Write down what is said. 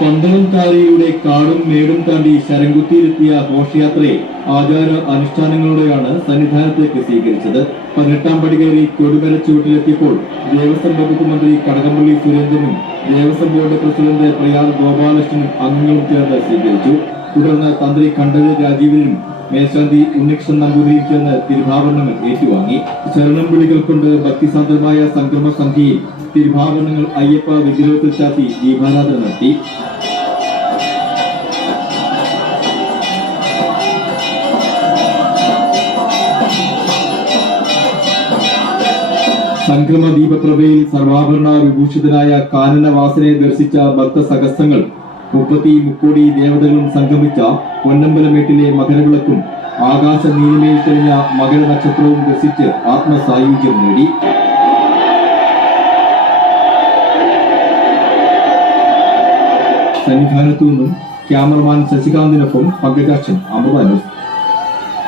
പന്തളംകാരിയുടെ കാടും മേടും താണ്ടി ശരംകുത്തിയിലെത്തിയ ഘോഷയാത്രയെ ആചാര അനുഷ്ഠാനങ്ങളോടെയാണ് സന്നിധാനത്തേക്ക് സ്വീകരിച്ചത്. 18ാം പടി കയറി കൊടിമര ചുവട്ടിലെത്തിയപ്പോൾ ദേവസ്വം വകുപ്പ് മന്ത്രി കടകംപള്ളി സുരേന്ദ്രനും ദേവസ്വം ബോർഡ് പ്രസിഡന്റ് പ്രയാർ ഗോപാലകൃഷ്ണനും അംഗങ്ങളും ചേർന്ന് സ്വീകരിച്ചു. തുടർന്ന് തന്ത്രി കണ്ഠരര് രാജീവനും മേൽശാന്തി ഉണ്ണികൃഷ്ണൻ നമ്പൂതിരിയും ചേർന്ന് തിരുവാഭരണങ്ങൾ ഏറ്റുവാങ്ങി. ശരണം വിളികൾ കൊണ്ട് ഭക്തിസാന്ദ്രമായ സംക്രമ സന്ധ്യയിൽ തിരുവാഭരണങ്ങൾ അയ്യപ്പ വിഗ്രഹത്തിൽ ചാത്തി ദീപാരാധന നടത്തി. സംക്രമ ദീപപ്രഭയിൽ സർവാഭരണ വിഭൂഷിതനായ കാനനവാസനെ ദർശിച്ച ഭക്തസഹസ്രങ്ങൾ 30 മുക്കോടി ദേവതകളും സംഗമിച്ച പൊന്നമ്പലമേട്ടിലെ മകരവിളക്കും ആകാശ നീലിമയിൽ തെളിഞ്ഞ മകര നക്ഷത്രവും ദർശിച്ച് ആത്മസായുജ്യം നേടി. സന്നിധാനത്തു നിന്നും ക്യാമറമാൻ ശശികാന്തിനൊപ്പം പങ്കജാക്ഷൻ, അമൃത ന്യൂസ്.